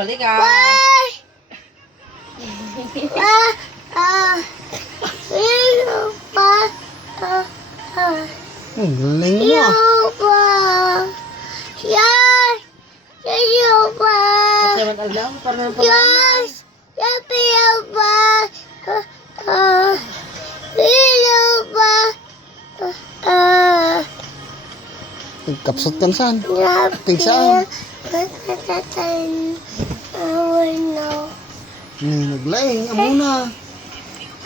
balik ka. Ang galing mo ah. Kasi man alam, parang naman Kapsot kan saan? Ting saan? Naglaing. Amo na.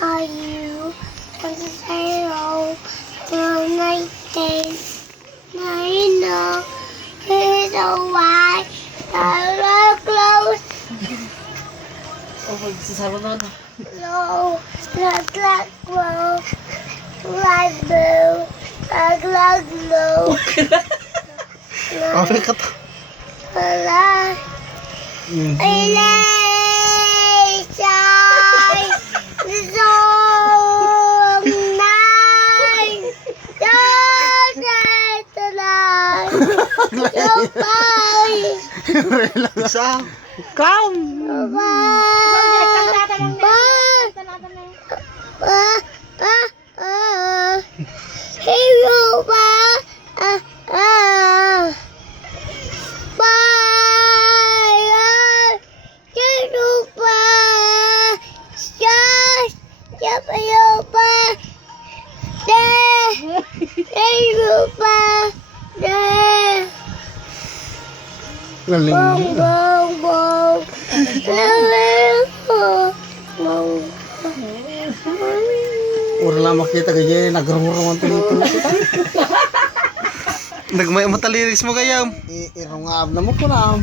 Are you on the zero? No, nighting. I know. Here's a white. I'm close. oh, magsasama na ano. No, not like glow. Like blue. Like blue. Okay ka to. Like Relax ah. Calm. Galing mo. Ura lang makita kaya nagrumurungan tuloy-tuloy kita. Nagmay mo taliris mo kayam. Irungab na mo ko na.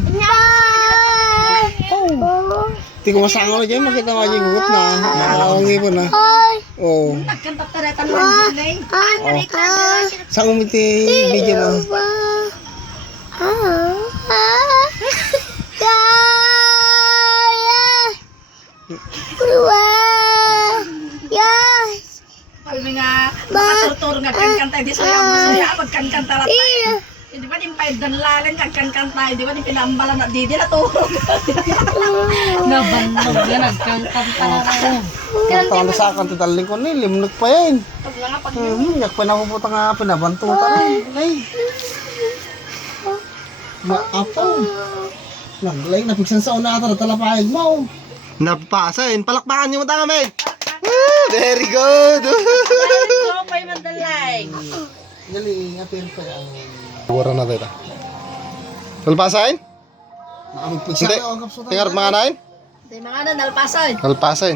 Hindi ko masangaw na dyan, makita mo dyan gugot na. Nakakangi po na. Oo. Nagkanta ka rin ang delay. Saan umiti video mo? Palmi nga, makaturtur nga kankanta, di saya masaya, pagkankanta latay. Di ba din pa'y danlalin kankanta, di ba din pinambala na, di na turog. Nabannog yan, nagkankanta na rin. Kanta ka sa akin, titaling ko na, limnok pa yan. Pag nga pag Yak pa napuputa nga, pinabantuta rin. Ay. Maapaw. Naglay, napigsan sa una ata, natalapahig mo. Napasain, palakpakan niyo mo tanga, mate. Very good. ko pa'y mandalay. Galing, apir pa yan. Wala na tayo. Nalpasain? Nakamigpigsan Hindi. na, ang kapsutan. Tingarap mga nain? Di mga nalpasoy. Nalpasain.